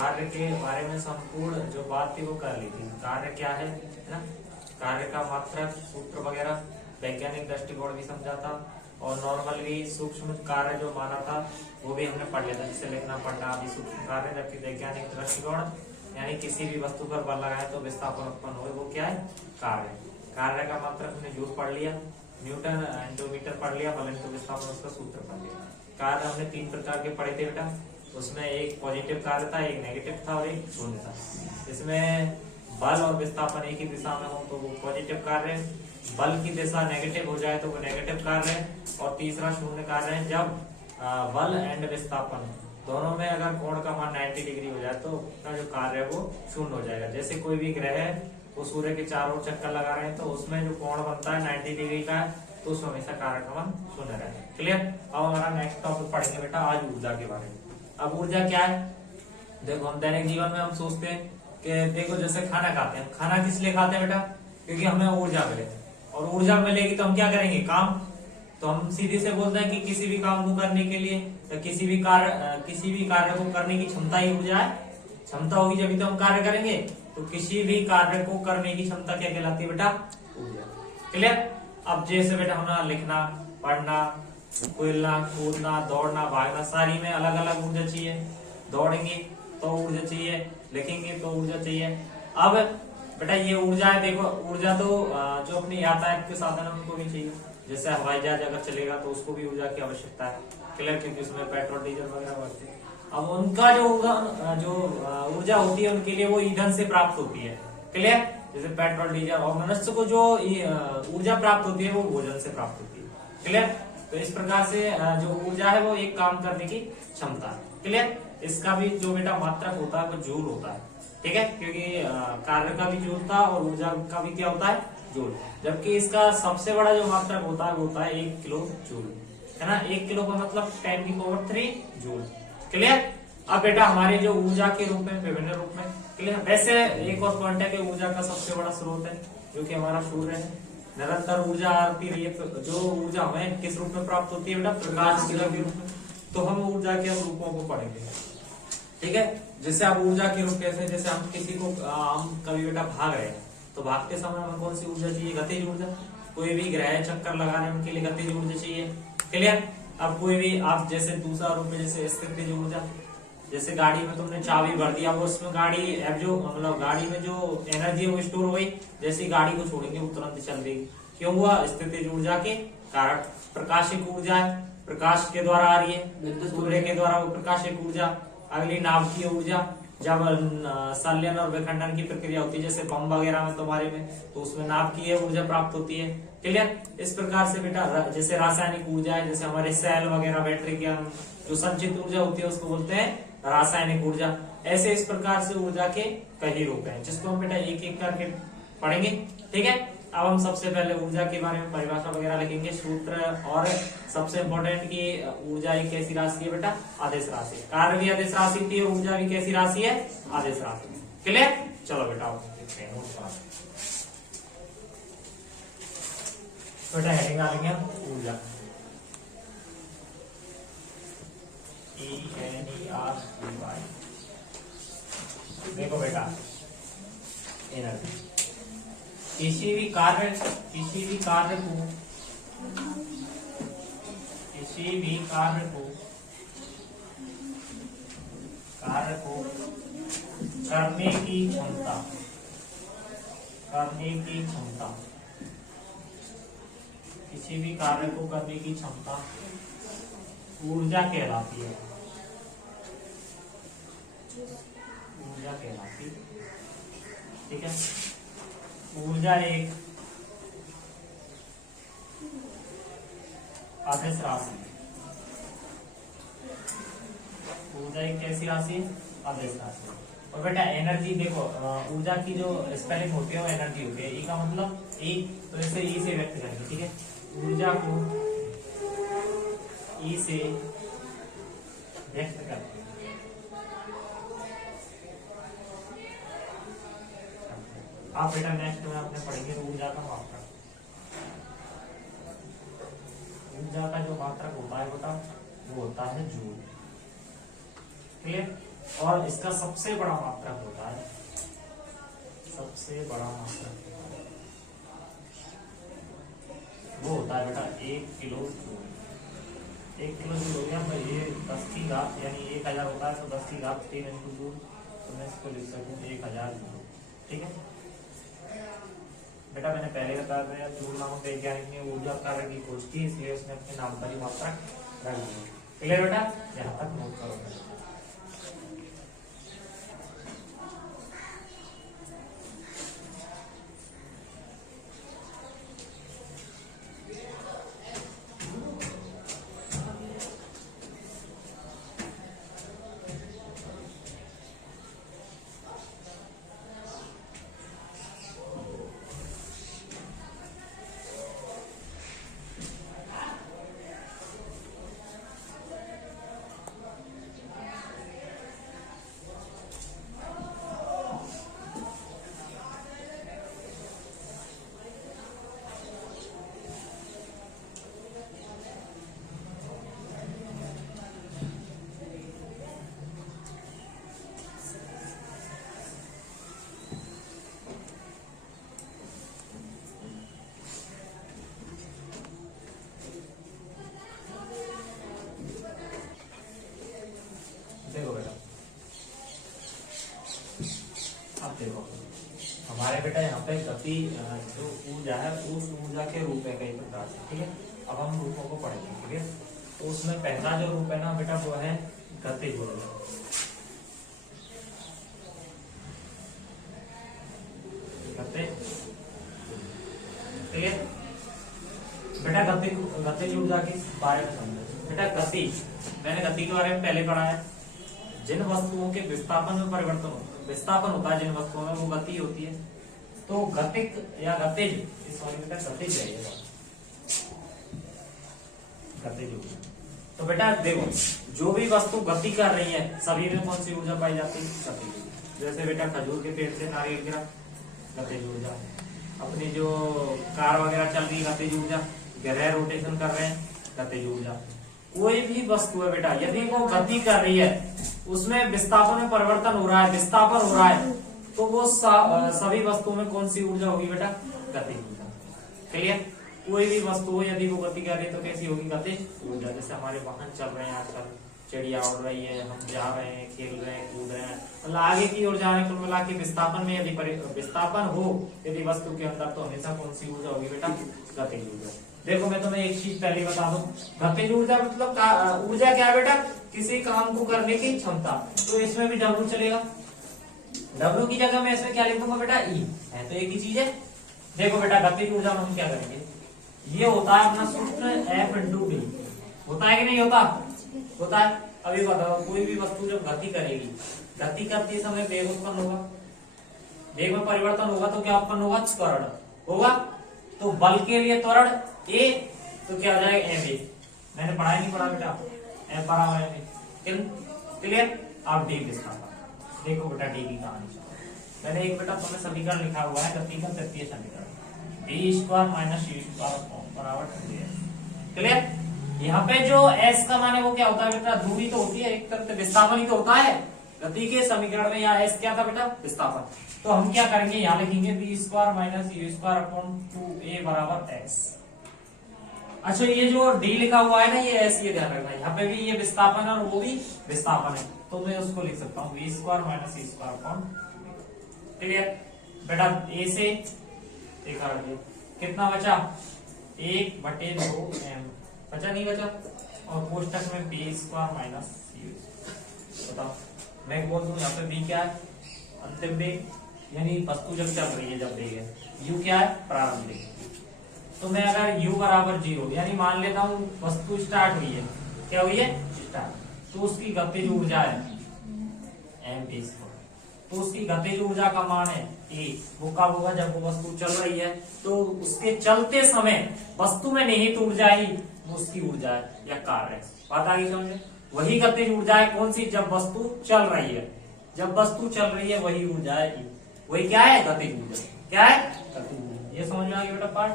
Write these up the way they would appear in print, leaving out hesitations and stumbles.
कार्य के बारे में संपूर्ण जो बात थी वो कर ली थी। कार्य क्या है ना, कार्य का मात्रक, सूत्र वगैरह, वैज्ञानिक दृष्टिकोण भी समझा था, और नॉर्मल भी सूक्ष्म कार्य जो माना था वो भी हमने पढ़ लिया था, जिसे लिखना पढ़ना अभी सूक्ष्म कार्य। जबकि वैज्ञानिक दृष्टिकोण यानी किसी भी वस्तु पर बल लगाए तो विस्थापन उत्पन्न हो, वो क्या है, कार्य। कार्य का मात्रक हमने जूल पढ़ लिया, न्यूटन एंडोमीटर पढ़ लिया, बल इंटू विस्थापन उसका सूत्र पढ़ लिया। कार्य हमने 3 प्रकार के पढ़े थे बेटा, उसमें एक पॉजिटिव कार्य था, एक नेगेटिव था और एक शून्य था। इसमें बल और विस्थापन एक ही दिशा में हो तो वो पॉजिटिव कार्य है, बल की दिशा नेगेटिव हो जाए तो वो नेगेटिव कार्य है, और तीसरा शून्य कार्य है जब बल एंड विस्थापन दोनों में अगर कोण का मान 90 डिग्री हो जाए तो अपना जो कार्य है वो शून्य हो जाएगा। जैसे कोई भी ग्रह है वो सूर्य के चारों ओर चक्कर लगा रहे हैं तो उसमें जो कोण बनता है 90 डिग्री का है, तो उसमें हमेशा कार्य का मान शून्य रहेगा। क्लियर। अब हमारा नेक्स्ट टॉपिक पढ़ेंगे बेटा आज ऊर्जा के बारे में। अब ऊर्जा क्या है, देखो हम दैनिक जीवन में हम सोचते हैं कि देखो जैसे खाना खाते हैं, खाना किस लिए खाते हैं बेटा, क्योंकि हमें ऊर्जा मिले, और ऊर्जा मिलेगी तो हम क्या करेंगे, काम। तो हम सीधे से बोलते हैं कि किसी भी काम को करने के लिए तो किसी भी कार्य को करने की क्षमता ही ऊर्जा है। क्षमता होगी जब तो हम कार्य करेंगे, तो किसी भी कार्य को करने की क्षमता क्या कहलाती है बेटा, ऊर्जा। क्लियर। अब जैसे बेटा हमें लिखना, पढ़ना, खेलना, कूदना, दौड़ना, भागना, सारी में अलग अलग ऊर्जा चाहिए। दौड़ेंगे तो ऊर्जा चाहिए, लिखेंगे तो ऊर्जा चाहिए। अब बेटा ये ऊर्जा है, देखो ऊर्जा तो जो अपने यातायात के साधन है उनको भी चाहिए। जैसे हवाई जहाज अगर चलेगा तो उसको भी ऊर्जा की आवश्यकता है। क्लियर, क्योंकि उसमें पेट्रोल डीजल वगैरह बढ़ते हैं। अब उनका जो ऊर्जा होती है उनके लिए वो ईंधन से प्राप्त होती है। क्लियर। जैसे पेट्रोल डीजल, और मनुष्य को जो ऊर्जा प्राप्त होती है वो भोजन से प्राप्त होती है। क्लियर। तो इस प्रकार से जो ऊर्जा है वो एक काम करने की क्षमता है। क्लियर। इसका भी जो बेटा मात्रक होता है वो जूल होता है। ठीक है, क्योंकि कार्य का भी जूल था और ऊर्जा का भी क्या होता है, जूल। जबकि इसका सबसे बड़ा जो मात्रक होता है वो होता है 1 किलो जूल, है ना। 1 किलो का मतलब 10⁻³ जूल। क्लियर। अब बेटा हमारे जो ऊर्जा के रूप में विभिन्न रूप में, क्लियर। वैसे एक और पॉइंट है कि ऊर्जा का सबसे बड़ा स्रोत है जो कि हमारा सूर्य है। निरंतर ऊर्जा आती रही है, जो ऊर्जा हमें किस रूप में प्राप्त होती है बेटा, प्रकाश ऊर्जा के रूप में। तो हम ऊर्जा के रूपों को पढ़ेंगे। ठीक है। जैसे अब ऊर्जा के रूप कैसे, जैसे हम किसी को हम कभी बेटा भाग रहे हैं तो भागते समय हमें कौन सी ऊर्जा चाहिए, गतिज ऊर्जा। कोई भी ग्रह चक्कर लगा रहे हैं उनके लिए गतिज ऊर्जा चाहिए। क्लियर। अब कोई भी आप जैसे दूसरा रूप में जैसे स्थितिज ऊर्जा, जैसे गाड़ी में तुमने चाबी भर दिया वो उसमें गाड़ी जो मतलब गाड़ी में जो एनर्जी है वो स्टोर हो गई, जैसे गाड़ी को छोड़ेंगे वो तुरंत चल देगी। क्यों हुआ, स्थितिज ऊर्जा के कारण। प्रकाशिक ऊर्जा है, प्रकाश के द्वारा आ रही है, सूर्य के द्वारा वो प्रकाशिक ऊर्जा। अगली नाभिकीय ऊर्जा, जब संलयन और विखंडन की प्रक्रिया होती है जैसे बम वगैरह में तुम्हारे में, तो उसमें नाभिकीय ऊर्जा प्राप्त होती है। क्लियर। इस प्रकार से बेटा जैसे रासायनिक ऊर्जा है, जैसे हमारे सेल वगैरह बैटरी की जो संचित ऊर्जा होती है उसको बोलते हैं रासायनिक ऊर्जा। ऐसे इस प्रकार से ऊर्जा के कई रूप हैं जिसको हम बेटा एक एक करके पढ़ेंगे। ठीक है। अब हम सबसे पहले ऊर्जा के बारे में परिभाषा वगैरह लिखेंगे, सूत्र, और सबसे इंपॉर्टेंट की ऊर्जा एक कैसी राशि है बेटा, आदेश राशि। कार्य भी आदेश राशि थी और ऊर्जा भी कैसी राशि है, आदेश राशि। क्लियर। चलो बेटा देखते हैं बेटा हेडिंग आ लेंगे ऊर्जा, ENERGY। देखो बेटा एनर्जी, किसी भी कार्य को करने की क्षमता, किसी भी कार्य को करने की क्षमता ऊर्जा कहलाती है। ऊर्जा कहलाती है। ठीक है। ऊर्जा एक आदेश राशि, ऊर्जा एक कैसी राशि, आदेश राशि। और बेटा एनर्जी देखो, ऊर्जा की जो स्पेलिंग होती है वो एनर्जी होती है। ई का मतलब ई, तो इसे ई से व्यक्त करेंगे। ठीक है। ऊर्जा को ई से व्यक्त करते हैं। आप बेटा नेक्स्ट में आपने पढ़ेंगे ऊर्जा का मात्रक। ऊर्जा का जो मात्रक होता है बेटा वो होता है जूल। क्लियर। और इसका सबसे बड़ा मात्रक होता है, सबसे बड़ा मात्रक वो होता है बेटा 1 किलो जूल। 1 किलो जूल हो गया, ये 10 की घात यानी 1000 होता है, तो 10 की घात 3 इंटू जूल, तो मैं इसको लिख सकूँ 1000 जूल। ठीक है बेटा, मैंने पहले बता दिया जूल नामक वैज्ञानिक ने ऊर्जा कार्य की खोज की, इसलिए उसने अपने नाम पर ही मात्रा रख दी। क्लियर बेटा, यहाँ तक नोट करो। देखो बेटा, अब देखो हमारे बेटा यहाँ पे गति जो ऊर्जा है उस ऊर्जा के रूप है कई प्रकार से। ठीक है, अब हम रूपों को पढ़ेंगे। ठीक है, तो उसमें पहला जो रूप है ना बेटा वो है गतिज ऊर्जा। ठीक है बेटा, गतिज ऊर्जा के बारे में समझो। बेटा गति, मैंने गति के बारे में पहले पढ़ा है। जिन वस्तुओं के विस्थापन में विस्थापन होता है, जिन वस्तुओं में वो गति होती है, तो गतिक या गतिज, बेटा गतिज है ये गतिज ऊर्जा। तो बेटा देखो, जो भी वस्तु गति कर रही है सभी में कौन सी ऊर्जा पाई जाती है? गतिज ऊर्जा। जैसे बेटा खजूर के पेड़ से नारियल गिरा, गतिज ऊर्जा। अपनी जो कार वगैरह चल रही है गतिज ऊर्जा, ग्रह रोटेशन कर रहे हैं गतिज ऊर्जा। कोई भी वस्तु है बेटा यदि वो गति कर रही है, उसमें विस्थापन में परिवर्तन हो रहा है, विस्थापन हो रहा है, तो वो सभी वस्तुओं में कौन सी ऊर्जा होगी बेटा? गतिज ऊर्जा। क्लियर? कोई भी वस्तु हो यदि वो गति कर रही है तो कैसी होगी? गतिज ऊर्जा। जैसे हमारे वाहन चल रहे हैं आजकल, चिड़िया उड़ रही है, हम जा रहे हैं, खेल रहे हैं, कूद रहे हैं, मतलब आगे की ओर जा रहे हैं, कुल मिला के विस्थापन में यदि विस्थापन हो यदि वस्तु के अंदर, तो हमेशा कौन सी ऊर्जा होगी बेटा? गतिज ऊर्जा। देखो मैं तुम्हें एक चीज पहले बता दूं, गतिज ऊर्जा मतलब ऊर्जा क्या है बेटा? किसी काम को करने की क्षमता। तो इसमें भी W चलेगा। W की जगह मैं इसमें क्या लिखूंगा बेटा? E है, तो एक ही चीज है। देखो बेटा गतिज ऊर्जा में हम क्या करेंगे, ये होता है अपना सूत्र F × V। होता है कि नहीं होता? होता है। अभी बताओ, कोई भी वस्तु जब गति करेगी, गति करते समय वेग उत्पन्न होगा, वेग में परिवर्तन होगा तो क्या उत्पन्न होगा? त्वरण होगा। तो बल के लिए त्वरण A, तो क्या हो जाएगा? ma। मैंने पढ़ा ही नहीं पढ़ा बेटा, F बराबर ma। क्लियर? अब D विस्थापन। देखो बेटा D की कहानी, मैंने एक बेटा तुम्हें समीकरण लिखा हुआ है, गति का तृतीय समीकरण, b² - u² बराबर 2s। क्लियर? यहाँ पे जो s का मान है वो क्या होता है बेटा? ध्रुवी तो होती है, एक तरफ से विस्थापन ही तो होता है। गति के समीकरण में यहाँ s क्या था बेटा? विस्थापन। तो हम क्या करेंगे, यहाँ लिखेंगे b² - u² 2a बराबर x। अच्छा, ये जो d लिखा हुआ है ना, ये s, ये ध्यान रखना, यहाँ पे भी ये विस्थापन है और वो भी विस्थापन है, तो मैं उसको लिख सकता हूँ v² - c²। क्लियर? बेटा a से देखा कितना बचा? 1/2m बचा, नहीं बचा? और कोष्टक में b² - c। बताओ, मैं बोल दूं यहाँ पे b क्या है? अंतिम वेग, यानी वस्तु जब चल रही है, जब वेग है। u क्या है? प्रारंभिक। तो मैं अगर u बराबर 0, यानी मान लेता हूँ वस्तु स्टार्ट हुई है, क्या हुई है? स्टार्ट, तो उसकी गतिज ऊर्जा है m²। तो उसकी गतिज ऊर्जा का मान है a। वो कब होगा? जब वो वस्तु चल रही है, तो उसके चलते समय वस्तु में निहित ऊर्जा ही उसकी ऊर्जा है या कार्य है। बात आ गई समझे? वही गतिज ऊर्जा है कौन सी? जब वस्तु चल रही है, जब वस्तु चल रही है वही ऊर्जा है E। वही क्या है? गतिज ऊर्जा। क्या है? गतिज ऊर्जा। ये समझ में आ गया बेटा पार्ट?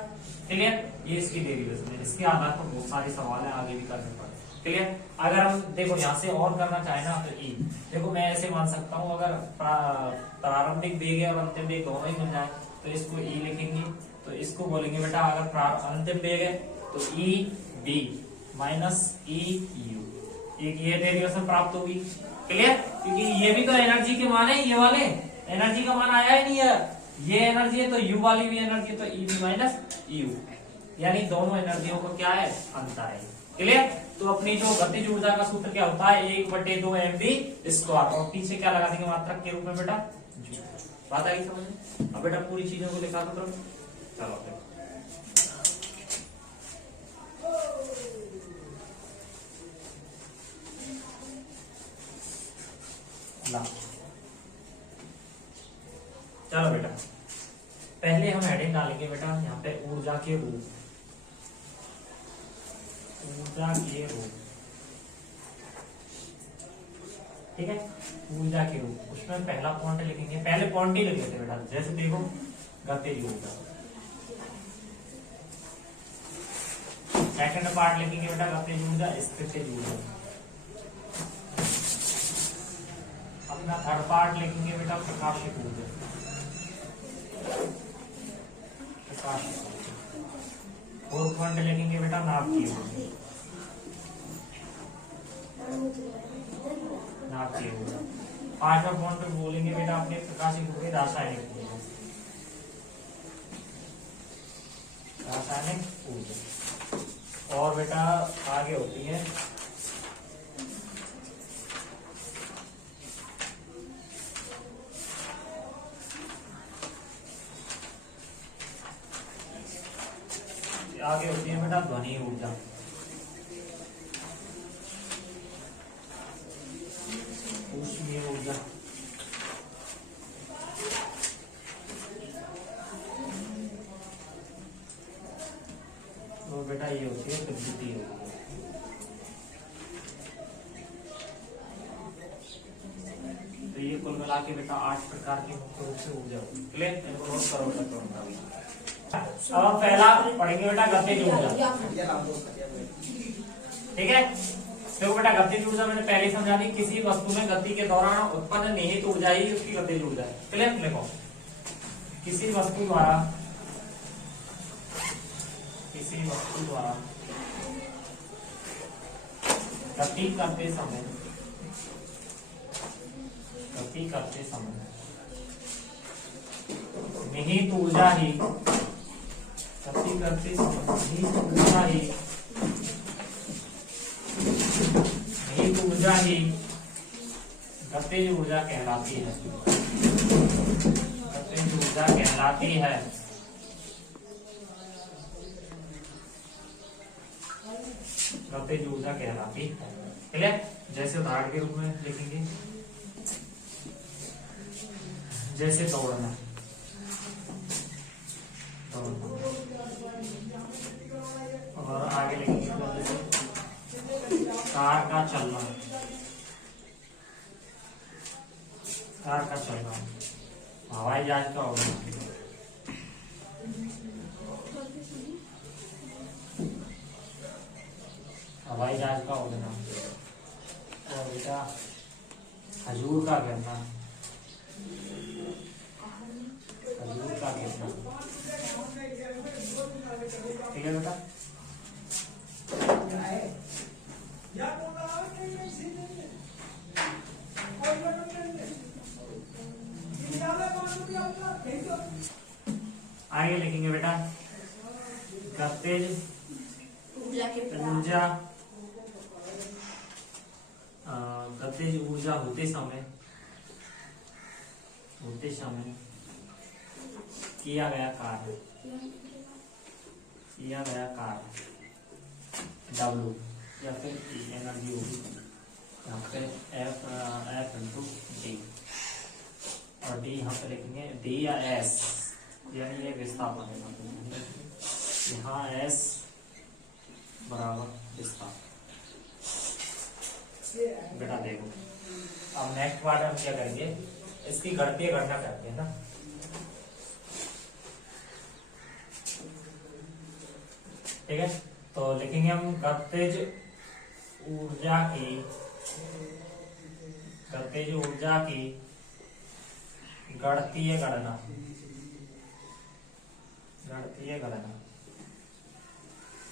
क्लियर? ये इसकी डेरिवेशन है, इसके आधार पर बहुत सारे सवाल है, आगे भी करने पड़े। क्लियर। अगर हम देखो यहाँ से और करना चाहे ना तो ई, देखो मैं ऐसे मान सकता हूँ अगर प्रारंभिक वेग है और अंतिम वेग दोनों ही मिल जाए तो इसको ई लिखेंगे, तो इसको बोलेंगे बेटा अगर अंतिम वेग है तो E B minus E U, एक ये डेरिवेशन प्राप्त होगी। क्लियर, क्योंकि ये भी तो एनर्जी के मान है, ये वाले एनर्जी का मान आया ही नहीं है, ये एनर्जी है तो यू वाली भी एनर्जी है, तो ई बी माइनस यू, यानी दोनों एनर्जियों को क्या है, अंतर है। क्लियर, तो अपनी जो गतिज ऊर्जा का सूत्र क्या होता है, 1/2 mv², और पीछे क्या लगा देंगे मात्रक के रूप में बेटा, बात आई समझ में। अब बेटा पूरी चीजों को लिखा दो, चलो फिर चलो बेटा पहले हम हेडिंग डालेंगे बेटा यहाँ पे ऊर्जा के रूप, ऊर्जा के रूप, ठीक है, ऊर्जा के रूप। उसमें पहला पॉइंट लिखेंगे, पहले पॉइंट ही लिख लेते बेटा, जैसे देखो गतिज ऊर्जा, सेकंड पार्ट लिखेंगे बेटा गतिज ऊर्जा, स्थितिज ऊर्जा, अपना थर्ड पार्ट लिखेंगे बेटा प्रकाशिक ऊर्जा, प्रकाशिक ऊर्जा, फोर्थ पॉइंट लिखेंगे बेटा नाभिकीय ऊर्जा, नाभिकीय ऊर्जा, पांचवा पॉइंट बोलेंगे बेटा अपने प्रकाशिक ऊर्जा रासायनिक ऊर्जा, रासायनिक ऊर्जा। और बेटा आगे होती है बेटा ध्वनि ऊर्जा, ऊष्मीय ऊर्जा, और बेटा ये होती है विद्युतीय ऊर्जा। तो ये कुल मिला के बेटा 8 प्रकार की मुख्य रूप से ऊर्जा होती है। क्लियर, इनको नोट करो। अब हम पहला पढ़ेंगे बेटा गतिज ऊर्जा, ठीक है। देखो बेटा गतिज ऊर्जा मैंने पहले समझा दी, किसी वस्तु में गति के दौरान उत्पन्न निहित ऊर्जा ही उसकी गतिज ऊर्जा है। क्लियर, देखो किसी वस्तु द्वारा गति करते समय निहित ऊर्जा ही, गति करते समय निहित ऊर्जा ही गतिज ऊर्जा कहलाती है, गतिज ऊर्जा कहलाती है। गतिज ऊर्जा कहलाती है। क्लियर, जैसे उदाहरण के रूप में लिखेंगे, जैसे दौड़ना, और आगे लिखेंगे कार का चलना, कार का चलना, हवाई जहाज का उड़ना, हवाई जहाज का उड़ना, और बेटा खजूर का गिरना, खजूर का गिरना। ठीक है बेटा, आगे लिखेंगे बेटा गतिज ऊर्जा, गतिज ऊर्जा होते समय किया गया कार्य W या फिर एनर्जी होगी यहाँ पे F इंटू डी, और डी यहाँ पे लिखेंगे डी या एस, यानी ये विस्थापन है, यहाँ एस बराबर विस्थापन। बेटा देखो अब नेक्स्ट पार्ट हम क्या करेंगे, इसकी गणितीय गणना करते हैं ना। ठीक है, तो लिखेंगे हम गतिज ऊर्जा की गतिज ऊर्जा की गणितीय गणना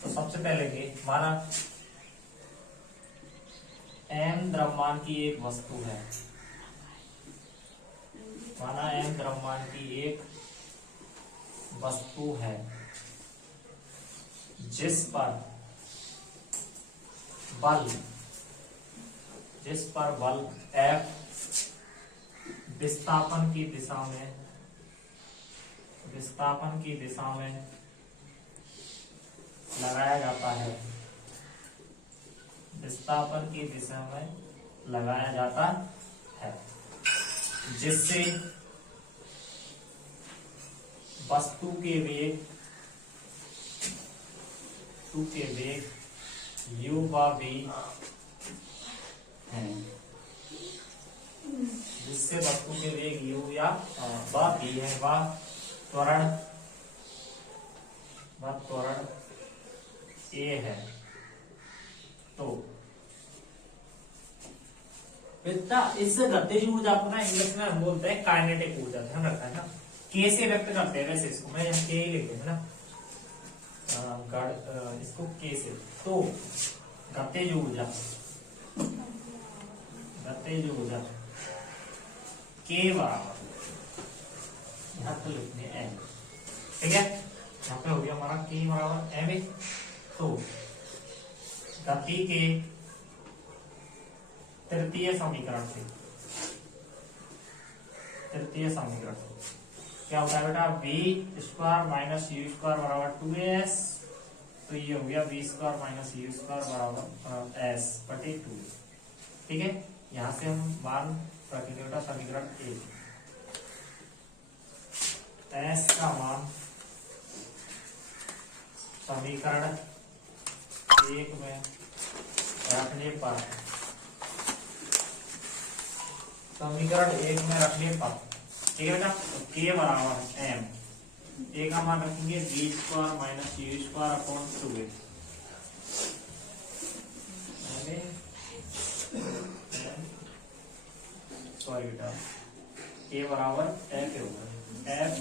तो सबसे पहले कि माना m द्रव्यमान की एक वस्तु है, माना m द्रव्यमान की एक वस्तु है जिस पर बल F विस्थापन की दिशा में लगाया जाता है, विस्थापन की दिशा में लगाया जाता है, जिससे वस्तु के वेग u व v हैं, जिससे वस्तु के वेग u या व v है, व त्वरण a है। तो बेटा इस गतिज ऊर्जा को ना इंग्लिश में हम बोलते हैं काइनेटिक ऊर्जा, ध्यान रखना है ना, के से व्यक्त करते हैं वैसे इसको, मैं यहाँ के ही लिख दूंगा ना, इसको के से। तो गतिज ऊर्जा के बराबर यहाँ तो लिखने एम, ठीक है, यहाँ पे हो गया हमारा के बराबर एम। तो गति के तृतीय समीकरण से क्या होता है बेटा, v square minus u square बराबर 2s, तो ये हो गया v square minus u square बराबर s बटे 2। ठीक है, यहाँ से हम मान रखेंगे बेटा समीकरण 1, s का मान समीकरण 1 में रखने पर, ठीक है बेटा, तो k बराबर m, a का मान रखेंगे v square minus u square upon 2a, sorry बेटा a बराबर f होगा, f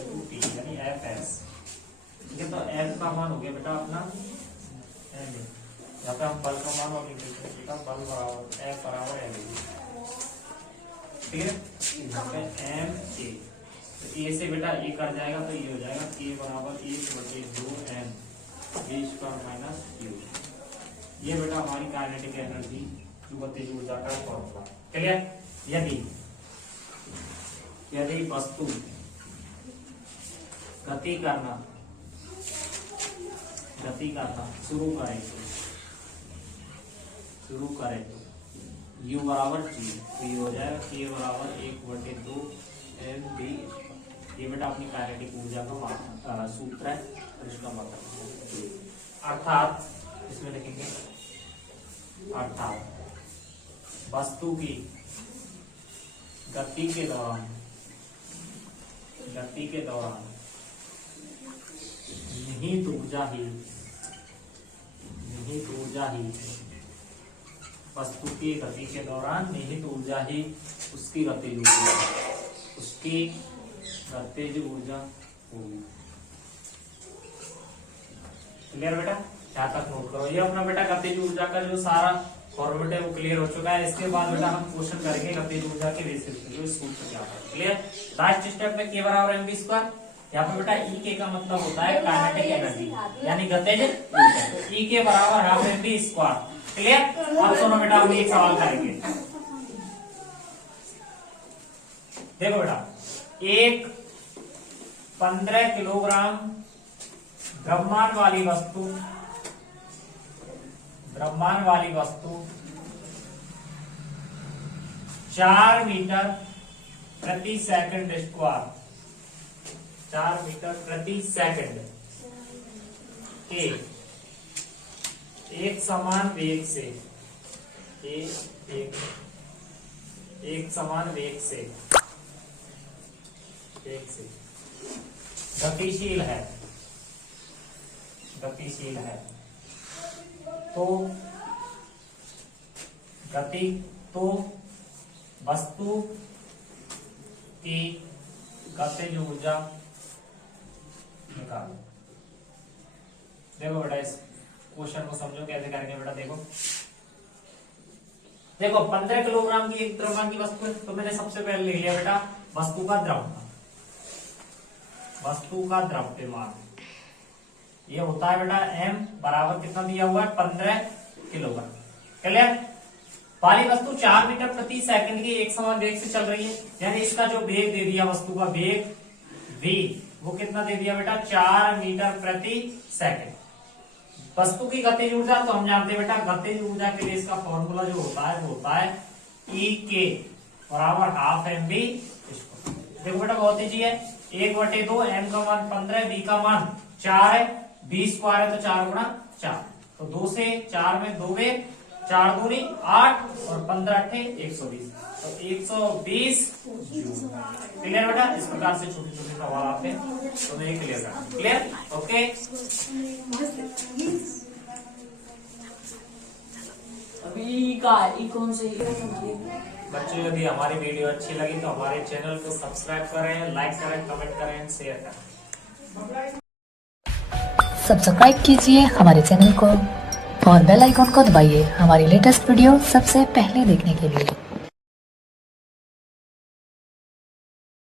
इंटू t यानी fs। ठीक है, तो f का मान हो गया बेटा अपना m, यहाँ पे हम बल का मान और बेटा बल बराबर f बराबर m, ठीक है, यहाँ पे m a, तो a से बेटा a कट जाएगा तो ये हो जाएगा k बराबर 1/2m v square minus u। ये बेटा हमारी काइनेटिक एनर्जी गतिज ऊर्जा का फॉर्मूला, क्लियर। यदि वस्तु गति करना शुरू करे तो u बराबर t, तो ये हो जाएगा k बराबर 1/2 m v। ये बेटा अपनी काइनेटिक ऊर्जा का सूत्र है, और इसका मतलब अर्थात इसमें लिखेंगे, अर्थात वस्तु की गति के दौरान निहित ऊर्जा ही वस्तु की गति के दौरान निहित ऊर्जा ही उसकी गतिज ऊर्जा होगी। क्लियर बेटा, यहाँ तक नोट करो। ये अपना बेटा गतिज ऊर्जा का जो सारा फॉर्मेट है वो क्लियर हो चुका है। इसके बाद बेटा हम क्वेश्चन करेंगे गतिज ऊर्जा के बेसिस पे, जो सूत्र क्या है। क्लियर। लास्ट स्टेप में के बराबर एम वी स्क्वायर, यहाँ पे बेटा ई के का मतलब होता है काइनेटिक एनर्जी यानी गतिज ऊर्जा, तो ई के बराबर half M V square. Clear. अब सुनो बेटा, हम एक सवाल करेंगे। देखो बेटा, एक 15 किलोग्राम द्रव्यमान वाली वस्तु 4 मीटर प्रति सेकंड स्क्वायर, 4 मीटर प्रति सेकंड के एक समान वेग से गतिशील है, तो गति तो वस्तु की गतिज ऊर्जा निकालो। देखो बेटा इस क्वेश्चन को समझो कैसे करेंगे बेटा। देखो 15 किलोग्राम की एक द्रव्यमान की वस्तु है, तो मैंने सबसे पहले लिख लिया बेटा वस्तु का द्रव्यमान। वस्तु का द्रव्यमान ये होता है बेटा m बराबर कितना दिया हुआ है 15 किलोग्राम। क्लियर। वाली वस्तु 4 मीटर प्रति सेकंड के एक समान वेग से चल रही है, यानी इसका जो वेग दे दिया वस्तु का वेग v वो कितना दे दिया बेटा 4 मीटर प्रति सेकंड। वस्तु की गतिज ऊर्जा तो हम जानते हैं बेटा, गतिज ऊर्जा के लिए इसका फॉर्मूला जो होता है वो होता है E बराबर हाफ mv। देखो बेटा बहुत ईजी है, 1/2 m का मान 15 b का मान 4 है, b स्क्वायर है तो 4 गुणा 4, तो 2 से 4 में 2 वे 4 दूनी 8 और 15 अट्ठे 120, तो 120 जूल। क्लियर बेटा। इस प्रकार से छोटे छोटे सवाल आते हैं तो मैं क्लियर कर। Clear okay. अभी कौन से बच्चों यदि हमारी वीडियो अच्छी लगी तो हमारे चैनल को सब्सक्राइब करें, लाइक करें, कमेंट करें, शेयर करें। सब्सक्राइब कीजिए हमारे चैनल को और बेल आइकॉन को दबाइए हमारी लेटेस्ट वीडियो सबसे पहले देखने के लिए।